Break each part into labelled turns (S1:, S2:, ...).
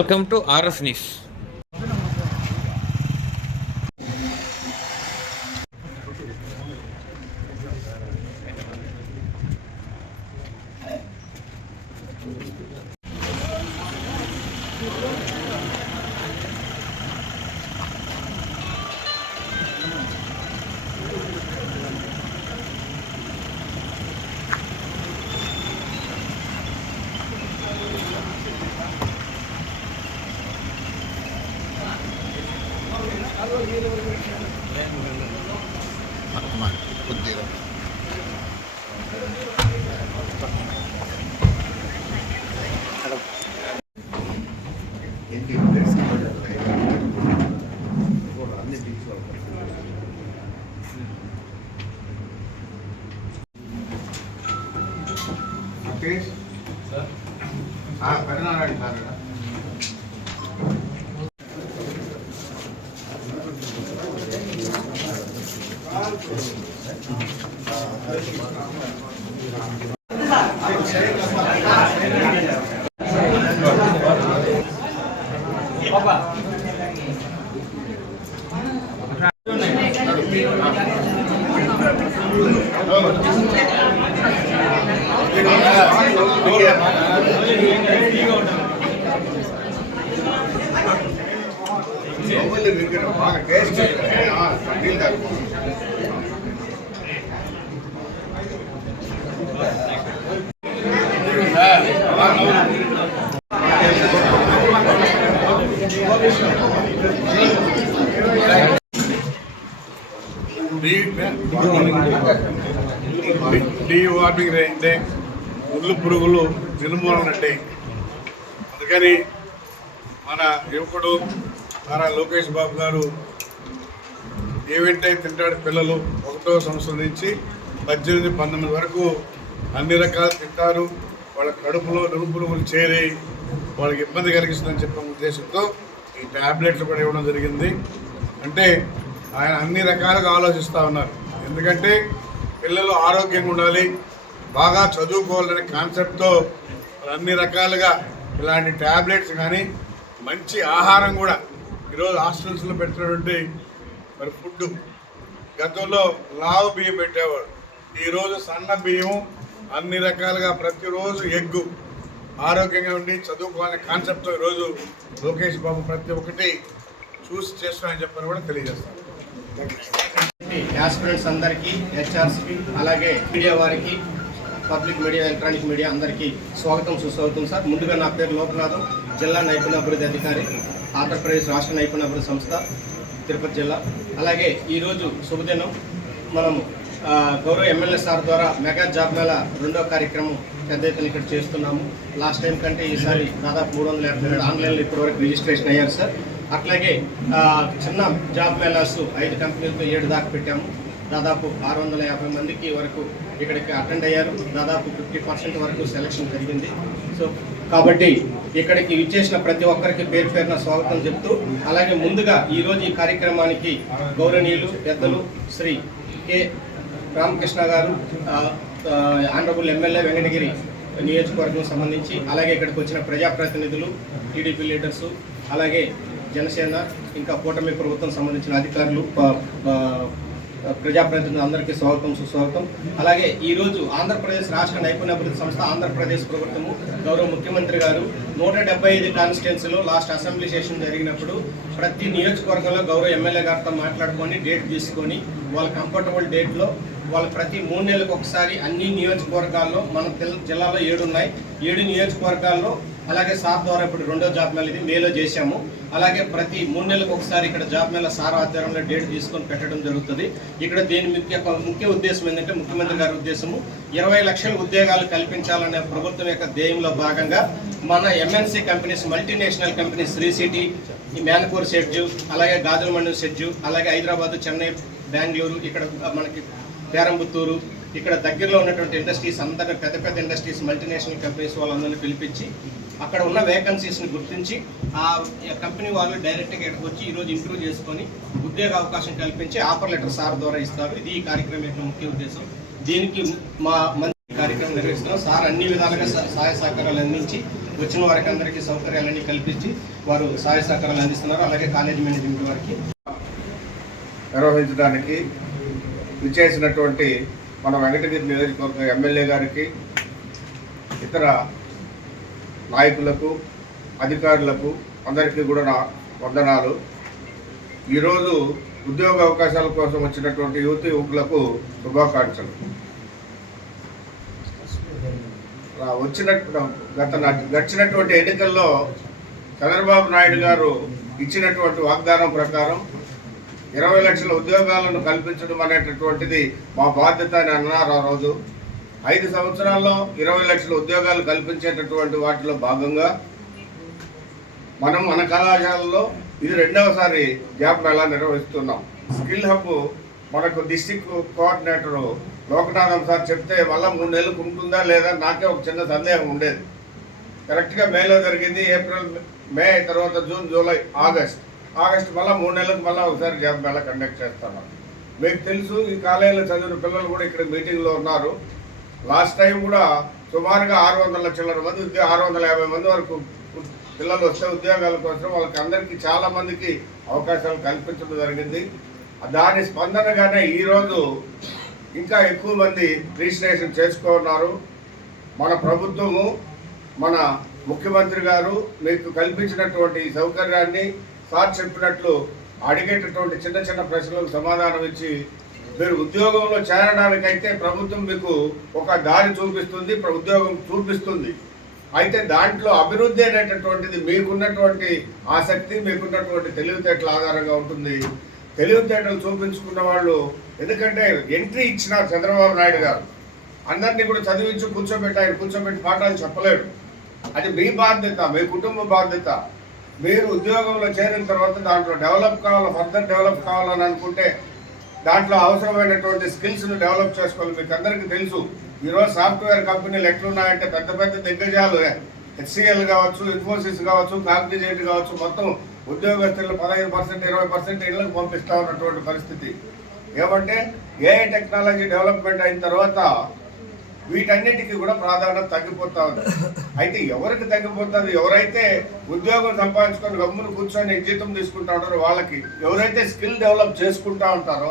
S1: Welcome
S2: to RF News. లోపలి దగ్గర బాగా టేస్ట్ నీళ్ళు తాగు
S3: డీ వార్మింగ్ డే ముళ్ళు పురుగులు నిర్మూలన డే అందుకని మన యువకుడు నారా లోకేష్ బాబు గారు ఏవైతే తింటాడు పిల్లలు ఒకటో సంవత్సరం నుంచి పద్దెనిమిది పంతొమ్మిది వరకు అన్ని రకాలు తింటారు వాళ్ళ కడుపులో నురుపురుగులు చేరి వాళ్ళకి ఇబ్బంది కలిగిస్తుందని చెప్పే ఉద్దేశంతో ఈ ట్యాబ్లెట్లు కూడా ఇవ్వడం జరిగింది. అంటే ఆయన అన్ని రకాలుగా ఆలోచిస్తూ ఉన్నారు. ఎందుకంటే పిల్లలు ఆరోగ్యంగా ఉండాలి బాగా చదువుకోవాలనే కాన్సెప్ట్తో అన్ని రకాలుగా ఇలాంటి ట్యాబ్లెట్స్ కానీ మంచి ఆహారం కూడా ఈరోజు హాస్టల్స్లో పెట్టినటువంటి మరి ఫుడ్ గతంలో లావు బియ్యం పెట్టేవాడు ఈరోజు సన్న బియ్యం అన్ని రకాలుగా ప్రతిరోజు ఎగ్గు. ఆరోగ్యంగా ఉండి చదువుకోవాలనే కాన్సెప్ట్తో ఈరోజు లోకేష్ బాబు ప్రతి ఒక్కటి చూసి చేస్తున్నాయని చెప్పని కూడా తెలియజేస్తాను.
S4: యాస్పిరెంట్స్ అందరికీ హెచ్ఆర్సీ అలాగే మీడియా వారికి పబ్లిక్ మీడియా ఎలక్ట్రానిక్ మీడియా అందరికీ స్వాగతం సుస్వాగతం సార్. ముందుగా నా పేరు లోకనాథం జిల్లా నైపుణ్యాభివృద్ధి అధికారి ఆంధ్రప్రదేశ్ రాష్ట్ర నైపుణ్యాభివృద్ధి సంస్థ తిరుపతి జిల్లా. అలాగే ఈరోజు శుభదినం. మనము గౌరవ ఎమ్మెల్యే సార్ ద్వారా మెగా జాబ్ మేళా రెండో కార్యక్రమం పెద్ద ఎత్తున ఇక్కడ చేస్తున్నాము. లాస్ట్ టైం కంటే ఈసారి దాదాపు మూడు వందల యాభై వేలు ఆన్లైన్లో ఇప్పటివరకు రిజిస్ట్రేషన్ అయ్యారు సార్. అట్లాగే చిన్న జాబ్ మేళాస్ ఐదు కంపెనీలతో ఏడు దాకా పెట్టాము. దాదాపు ఆరు వందల యాభై మందికి వరకు ఇక్కడికి అటెండ్ అయ్యారు. దాదాపు ఫిఫ్టీ పర్సెంట్ వరకు సెలక్షన్ జరిగింది. సో కాబట్టి ఇక్కడికి విచ్చేసిన ప్రతి ఒక్కరికి పేరు పేరున స్వాగతం చెప్తూ అలాగే ముందుగా ఈరోజు ఈ కార్యక్రమానికి గౌరవనీయులు పెద్దలు శ్రీ కె రామకృష్ణ గారు ఆనరబుల్ ఎమ్మెల్యే వెంకటగిరి నియోజకవర్గం సంబంధించి అలాగే ఇక్కడికి వచ్చిన ప్రజాప్రతినిధులు టీడీపీ లీడర్సు అలాగే జనసేన ఇంకా కూటమి ప్రభుత్వం సంబంధించిన అధికారులు ప్రజాప్రతినిధులు అందరికీ స్వాగతం సుస్వాగతం. అలాగే ఈరోజు ఆంధ్రప్రదేశ్ రాష్ట్ర నైపుణ్యాభివృద్ధి సంస్థ ఆంధ్రప్రదేశ్ ప్రభుత్వము గౌరవ ముఖ్యమంత్రి గారు నూట డెబ్బై ఐదు కాన్స్టిట్యున్సీలో లాస్ట్ అసెంబ్లీ సెషన్ జరిగినప్పుడు ప్రతి నియోజకవర్గంలో గౌరవ ఎమ్మెల్యే గారితో మాట్లాడుకొని డేట్ తీసుకొని వాళ్ళ కంఫర్టబుల్ డేట్లో వాళ్ళు ప్రతి మూడు నెలలకు ఒకసారి అన్ని నియోజకవర్గాల్లో మన జిల్లాలో ఏడు ఉన్నాయి. ఏడు నియోజకవర్గాల్లో అలాగే సార్ ద్వారా ఇప్పుడు రెండో జాబ్ మేళ ఇది మేలో చేశాము. అలాగే ప్రతి మూడు నెలలకు ఒకసారి ఇక్కడ జాబ్ మేళ సార్ ఆధ్వర్యంలో డేట్ తీసుకొని పెట్టడం జరుగుతుంది. ఇక్కడ దీని ముఖ్య ముఖ్య ఉద్దేశం ఏంటంటే ముఖ్యమంత్రి గారి ఉద్దేశము ఇరవై లక్షల ఉద్యోగాలు కల్పించాలనే ప్రభుత్వం యొక్క ధ్యేయంలో భాగంగా మన MNC companies multinational companies Sri City ఈ మ్యాన్పూర్ షెడ్జు అలాగే గాజులమండలం షెడ్జు అలాగే హైదరాబాద్ చెన్నై బెంగళూరు ఇక్కడ మనకి పేరంబుత్తూరు ఇక్కడ దగ్గరలో ఉన్నటువంటి ఇండస్ట్రీస్ అందరినీ పెద్ద పెద్ద ఇండస్ట్రీస్ మల్టీనేషనల్ కంపెనీస్ వాళ్ళందరినీ పిలిపించి అక్కడ ఉన్న వేకన్సీస్ని గుర్తించి ఆ కంపెనీ వాళ్ళు డైరెక్ట్గా ఇక్కడికి వచ్చి ఈరోజు ఇంప్రూవ్ చేసుకొని ఉద్యోగ అవకాశం కల్పించి ఆఫర్ లెటర్ సార్ ద్వారా ఇస్తారు. ఇది ఈ కార్యక్రమం యొక్క ముఖ్య ఉద్దేశం. దీనికి మా మంత్రి కార్యక్రమం నిర్వహిస్తున్నాం. సార్ అన్ని విధాలుగా సహాయ సహకారాలు అందించి వచ్చిన వారికి అందరికీ సౌకర్యాలన్నీ కల్పించి వారు సహాయ సహకారాలు అందిస్తున్నారు. అలాగే కాలేజ్ మేనేజ్మెంట్ వారికి
S2: నిర్వహించడానికి విచ్చేసినటువంటి మన వెంకటగిరి నియోజకవర్గ ఎమ్మెల్యే గారికి ఇతర నాయకులకు అధికారులకు అందరికీ కూడా నా వందనాలు. ఈరోజు ఉద్యోగ అవకాశాల కోసం వచ్చినటువంటి యువతి యువకులకు శుభాకాంక్షలు. వచ్చిన గత గడిచినటువంటి ఎన్నికల్లో చంద్రబాబు నాయుడు గారు ఇచ్చినటువంటి వాగ్దానం ప్రకారం ఇరవై లక్షల ఉద్యోగాలను కల్పించడం అనేటటువంటిది మా బాధ్యత అని అన్నారు ఆ రోజు. ఐదు సంవత్సరాల్లో ఇరవై లక్షల ఉద్యోగాలు కల్పించేటటువంటి వాటిలో భాగంగా మనం మన కళాశాలలో ఇది రెండవసారి జాబ్ మేళా నిర్వహిస్తున్నాం. స్కిల్ హబ్ మనకు డిస్టిక్ కోఆర్డినేటర్ లోకనాథం సార్ చెప్తే మళ్ళీ మూడు నెలలకు ఉంటుందా లేదా నాకే ఒక చిన్న సందేహం ఉండేది. కరెక్ట్గా మేలో జరిగింది ఏప్రిల్ మే తర్వాత జూన్ జూలై ఆగస్ట్. ఆగస్ట్ మళ్ళీ మూడు నెలలకు మళ్ళీ ఒకసారి జాబ్ మేళా కండక్ట్ చేస్తాను మీకు తెలుసు ఈ కాలేజీలో చదివిన పిల్లలు కూడా ఇక్కడ మీటింగ్లో ఉన్నారు. లాస్ట్ టైం కూడా సుమారుగా ఆరు వందల చిల్లర మంది ఉద్యోగ ఆరు వందల యాభై మంది వరకు పిల్లలు వస్తే ఉద్యోగాల కోసం వాళ్ళకి అందరికీ చాలా మందికి అవకాశాలు కల్పించడం జరిగింది. దాని స్పందనగానే ఈరోజు ఇంకా ఎక్కువ మంది రిజిస్ట్రేషన్ చేసుకున్నారు. మన ప్రభుత్వము మన ముఖ్యమంత్రి గారు మీకు కల్పించినటువంటి సౌకర్యాన్ని సార్ చెప్పినట్లు అడిగేటటువంటి చిన్న చిన్న ప్రశ్నలకు సమాధానం ఇచ్చి మీరు ఉద్యోగంలో చేరడానికైతే ప్రభుత్వం మీకు ఒక దారి చూపిస్తుంది ఉద్యోగం చూపిస్తుంది. అయితే దాంట్లో అభివృద్ధి అనేటటువంటిది మీకున్నటువంటి ఆసక్తి మీకున్నటువంటి తెలివితేటల ఆధారంగా ఉంటుంది. తెలివితేటలు చూపించుకున్న వాళ్ళు ఎందుకంటే ఎంట్రీ ఇచ్చిన చంద్రబాబు నాయుడు గారు అందరినీ కూడా చదివించి కూర్చోబెట్టి ఆయన కూర్చోబెట్టి పాఠాలు చెప్పలేడు అది మీ బాధ్యత మీ కుటుంబ బాధ్యత. మీరు ఉద్యోగంలో చేరిన తర్వాత దాంట్లో డెవలప్ కావాలి ఫర్దర్ డెవలప్ కావాలని అనుకుంటే దాంట్లో అవసరమైనటువంటి స్కిల్స్ను డెవలప్ చేసుకోవాలి. మీకు అందరికీ తెలుసు ఈరోజు సాఫ్ట్వేర్ కంపెనీలు ఎట్లున్నాయంటే పెద్ద పెద్ద దిగ్గజాలు. హెచ్సిఎల్ కావచ్చు ఇన్ఫోసిస్ కావచ్చు కాగ్నిజెంట్ కావచ్చు మొత్తం ఉద్యోగస్తులు పదహైదు పర్సెంట్ ఇరవై పర్సెంట్ ఇళ్ళకి పంపిస్తా ఉన్నటువంటి పరిస్థితి. ఏమంటే ఏఐ టెక్నాలజీ డెవలప్మెంట్ అయిన తర్వాత వీటన్నిటికీ కూడా ప్రాధాన్యత తగ్గిపోతా ఉంది. అయితే ఎవరికి తగ్గిపోతుంది? ఎవరైతే ఉద్యోగం సంపాదించుకొని గమ్మును కూర్చొని జీతం తీసుకుంటా ఉంటారో వాళ్ళకి ఎవరైతే స్కిల్ డెవలప్ చేసుకుంటా ఉంటారో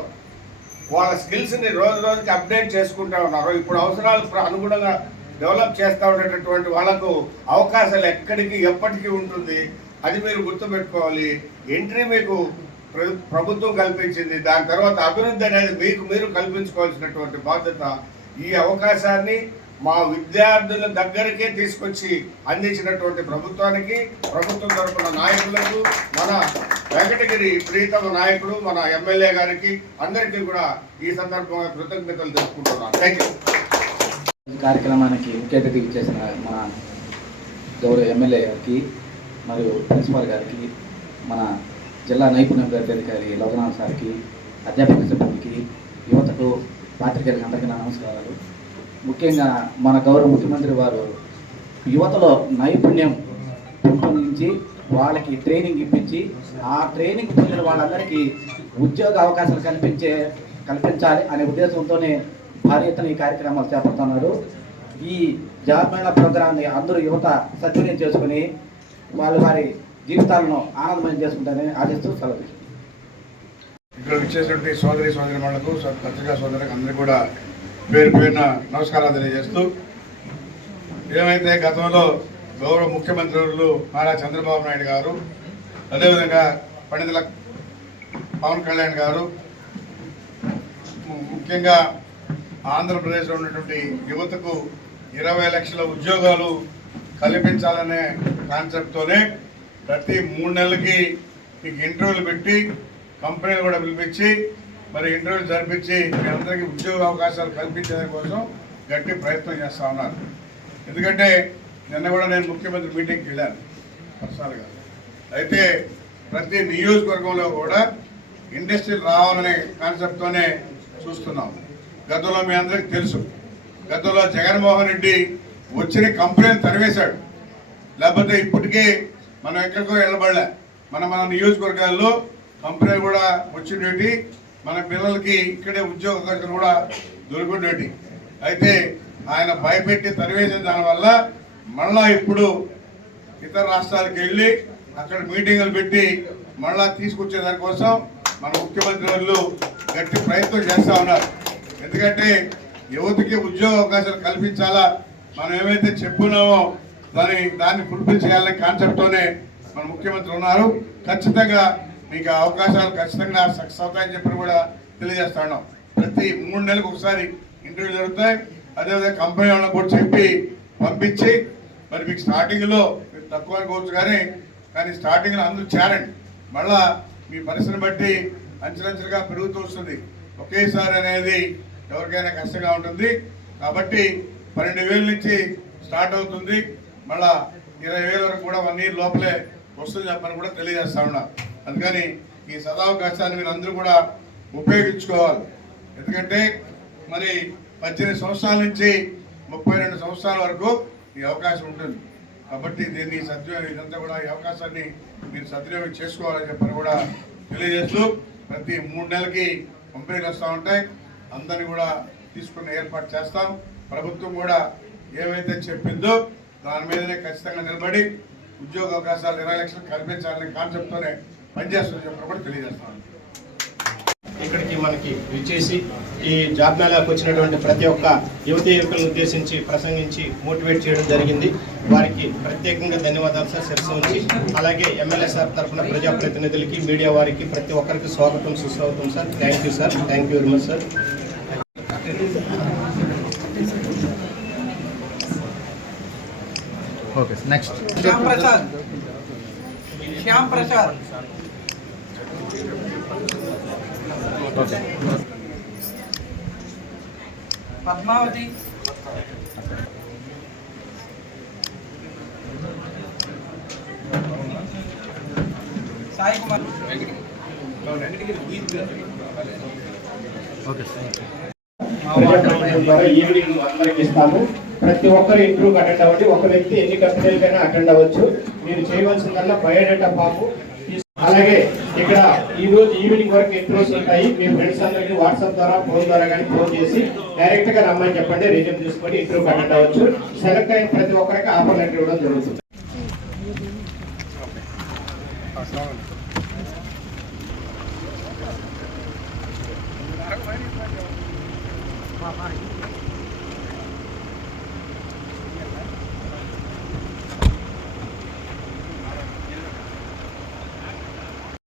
S2: వాళ్ళ స్కిల్స్ని రోజు రోజుకి అప్డేట్ చేసుకుంటా ఉన్నారు. ఇప్పుడు అవసరాలకు అనుగుణంగా డెవలప్ చేస్తూ ఉండేటటువంటి వాళ్ళకు అవకాశాలు ఎక్కడికి ఎప్పటికీ ఉంటుంది? అది మీరు గుర్తుపెట్టుకోవాలి. ఎంట్రీ మీకు ప్రభుత్వం కల్పించింది. దాని తర్వాత అభివృద్ధి అనేది మీకు మీరు కల్పించుకోవాల్సినటువంటి బాధ్యత. ఈ అవకాశాన్ని మా విద్యార్థుల దగ్గరికే తీసుకొచ్చి అందించినటువంటి ప్రభుత్వానికి ప్రభుత్వం తరపున నాయకులకు మన వెంకటగిరి ప్రీతమ నాయకుడు మన ఎమ్మెల్యే గారికి అందరికీ కూడా ఈ సందర్భంగా కృతజ్ఞతలు తెలుపుకుంటున్నాను. థ్యాంక్ యూ
S1: కార్యక్రమానికి ముఖ్య అతిథి చేసిన మన గౌరవ ఎమ్మెల్యే గారికి మరియు ప్రిన్సిపాల్ గారికి మన జిల్లా నైపుణ్యాభివృద్ధి అధికారి లోకనాథ్ సార్కి అధ్యాపక సిబ్బందికి యువతకు పాత్రికేయులకు అందరికీ నా నమస్కారాలు. ముఖ్యంగా మన గౌరవ ముఖ్యమంత్రి వారు యువతలో నైపుణ్యం పెంపొందించి వాళ్ళకి ట్రైనింగ్ ఇప్పించి ఆ ట్రైనింగ్ పొందిన వాళ్ళందరికీ ఉద్యోగ అవకాశాలు కల్పించే కల్పించాలి అనే ఉద్దేశంతోనే భారీ ఎత్తున ఈ కార్యక్రమాలు చేపడుతున్నారు. ఈ జాబ్ మేళా అందరూ యువత సద్వినియోగం చేసుకుని వాళ్ళ వారి జీవితాలను ఆనందమయం చేసుకుంటారని ఆశిస్తూ సెలవు
S3: ఇక్కడ విచ్చేసినటువంటి సోదరి సోదరి వాళ్ళకు పత్రికా సోదరులకు అందరికీ కూడా పేరు పేరున నమస్కారాలు తెలియజేస్తూ ఏమైతే గతంలో గౌరవ ముఖ్యమంత్రులు నారా చంద్రబాబు నాయుడు గారు అదేవిధంగా పండితుల పవన్ కళ్యాణ్ గారు ముఖ్యంగా ఆంధ్రప్రదేశ్లో ఉన్నటువంటి యువతకు ఇరవై లక్షల ఉద్యోగాలు కల్పించాలనే కాన్సెప్ట్తోనే ప్రతి మూడు నెలలకి మీకు ఇంటర్వ్యూలు పెట్టి కంపెనీలు కూడా పిలిపించి మరి ఇంటర్వ్యూలు జరిపించి మీ అందరికీ ఉద్యోగ అవకాశాలు కల్పించడం కోసం గట్టి ప్రయత్నం చేస్తూ ఉన్నారు. ఎందుకంటే నిన్న కూడా నేను ముఖ్యమంత్రి మీటింగ్కి వెళ్ళాను పర్సనల్గా. అయితే ప్రతి నియోజకవర్గంలో కూడా ఇండస్ట్రీలు రావాలనే కాన్సెప్ట్తోనే చూస్తున్నాం. గతంలో మీ అందరికీ తెలుసు గతంలో జగన్మోహన్ రెడ్డి వచ్చిన కంపెనీలు తరివేశాడు. లేకపోతే ఇప్పటికే మనం ఎక్కడికో వెళ్ళబడలే. మన మన నియోజకవర్గాల్లో కంపెనీలు కూడా వచ్చిండేటి మన పిల్లలకి ఇక్కడే ఉద్యోగ అవకాశాలు కూడా దొరికిండేటి అయితే ఆయన భయపెట్టి తరివేసిన దానివల్ల మళ్ళా ఇప్పుడు ఇతర రాష్ట్రాలకు వెళ్ళి అక్కడ మీటింగులు పెట్టి మళ్ళా తీసుకొచ్చే దానికోసం మన ముఖ్యమంత్రి వాళ్ళు గట్టి ప్రయత్నం చేస్తా ఉన్నారు. ఎందుకంటే యువతకి ఉద్యోగ అవకాశాలు కల్పించాలా మనం ఏమైతే చెప్పున్నామో దాని దాన్ని ఫుల్ఫిల్ చేయాలనే కాన్సెప్ట్తోనే మన ముఖ్యమంత్రి ఉన్నారు. ఖచ్చితంగా మీకు అవకాశాలు ఖచ్చితంగా సక్సెస్ అవుతాయని చెప్పి కూడా తెలియజేస్తా ఉన్నాం. ప్రతి మూడు నెలలకు ఒకసారి ఇంటర్వ్యూ జరుగుతాయి. అదేవిధంగా కంపెనీ వాళ్ళకి కూడా చెప్పి పంపించి మరి మీకు స్టార్టింగ్లో మీరు తక్కువ అనుకోవచ్చు కానీ కానీ స్టార్టింగ్లో అందరూ చేరండి. మళ్ళా మీ పరిస్థితిని బట్టి అంచెలంచెలుగా పెరుగుతూ వస్తుంది. ఒకేసారి అనేది ఎవరికైనా కష్టంగా ఉంటుంది. కాబట్టి పన్నెండు వేల నుంచి స్టార్ట్ అవుతుంది. మళ్ళా ఇరవై వేల వరకు కూడా వన్ ఇయర్ లోపలే వస్తుంది చెప్పని కూడా తెలియజేస్తా ఉన్నా. అందుకని ఈ సదావకాశాన్ని మీరు అందరూ కూడా ఉపయోగించుకోవాలి. ఎందుకంటే మరి పద్దెనిమిది సంవత్సరాల నుంచి ముప్పై రెండు సంవత్సరాల వరకు ఈ అవకాశం ఉంటుంది. కాబట్టి దీన్ని సద్వినియోగం ఇదంతా కూడా ఈ అవకాశాన్ని మీరు సద్వినియోగం చేసుకోవాలని చెప్పని కూడా తెలియజేస్తూ ప్రతి మూడు నెలలకి కంపెనీలు వస్తూ ఉంటాయి. అందరినీ కూడా తీసుకున్న ఏర్పాటు చేస్తాం. ప్రభుత్వం కూడా ఏవైతే చెప్పిందో దాని మీదనే ఖచ్చితంగా నిలబడి ఉద్యోగ అవకాశాలు ఇరవై లక్షలు కల్పించాలనే కాన్సెప్ట్తోనే పనిచేస్తుందని చెప్పి కూడా తెలియజేస్తాం
S4: ఇక్కడికి మనకి విచ్చేసి ఈ జాబ్ మేళాకు వచ్చినటువంటి ప్రతి ఒక్క యువతి యువకులను ఉద్దేశించి ప్రసంగించి మోటివేట్ చేయడం జరిగింది. వారికి ప్రత్యేకంగా ధన్యవాదాలు సార్. శిరస్సు ఉంచి అలాగే ఎమ్మెల్యే సార్ తరఫున ప్రజాప్రతినిధులకి మీడియా వారికి ప్రతి ఒక్కరికి స్వాగతం సుస్వాగతం sir. Thank you sir. Thank you very much sir.
S1: Okay next.
S5: Shyam Prasad. Shyam Prasad
S1: okay
S5: Padmavati. Sai Kumar.
S4: Evening అందరికి ఇస్తాము. ప్రతి ఒక్కరు ఇంటర్వ్యూకి అటెండ్ అవ్వండి. ఒక వ్యక్తి ఎన్ని కంపెనీలకైనా అటెండ్ అవ్వచ్చు. మీరు చేయవలసిందల్లా బయోడేటా ఫామ్. అలాగే ఇక్కడ ఈ రోజు ఈవినింగ్ వరకు ఇంటర్వ్యూస్ ఉంటాయి? మీ ఫ్రెండ్స్ అందరికీ వాట్సాప్ ద్వారా ఫోన్ ద్వారా కానీ ఫోన్ చేసి డైరెక్ట్గా రమ్మని చెప్పండి రిజ్యూమ్ తీసుకొని ఇంటర్వ్యూకి అటెండ్ అవ్వచ్చు. సెలెక్ట్ అయిన ప్రతి ఒక్కరికి ఆఫర్ లెటర్ ఇవ్వడం జరుగుతుంది.
S5: బాబా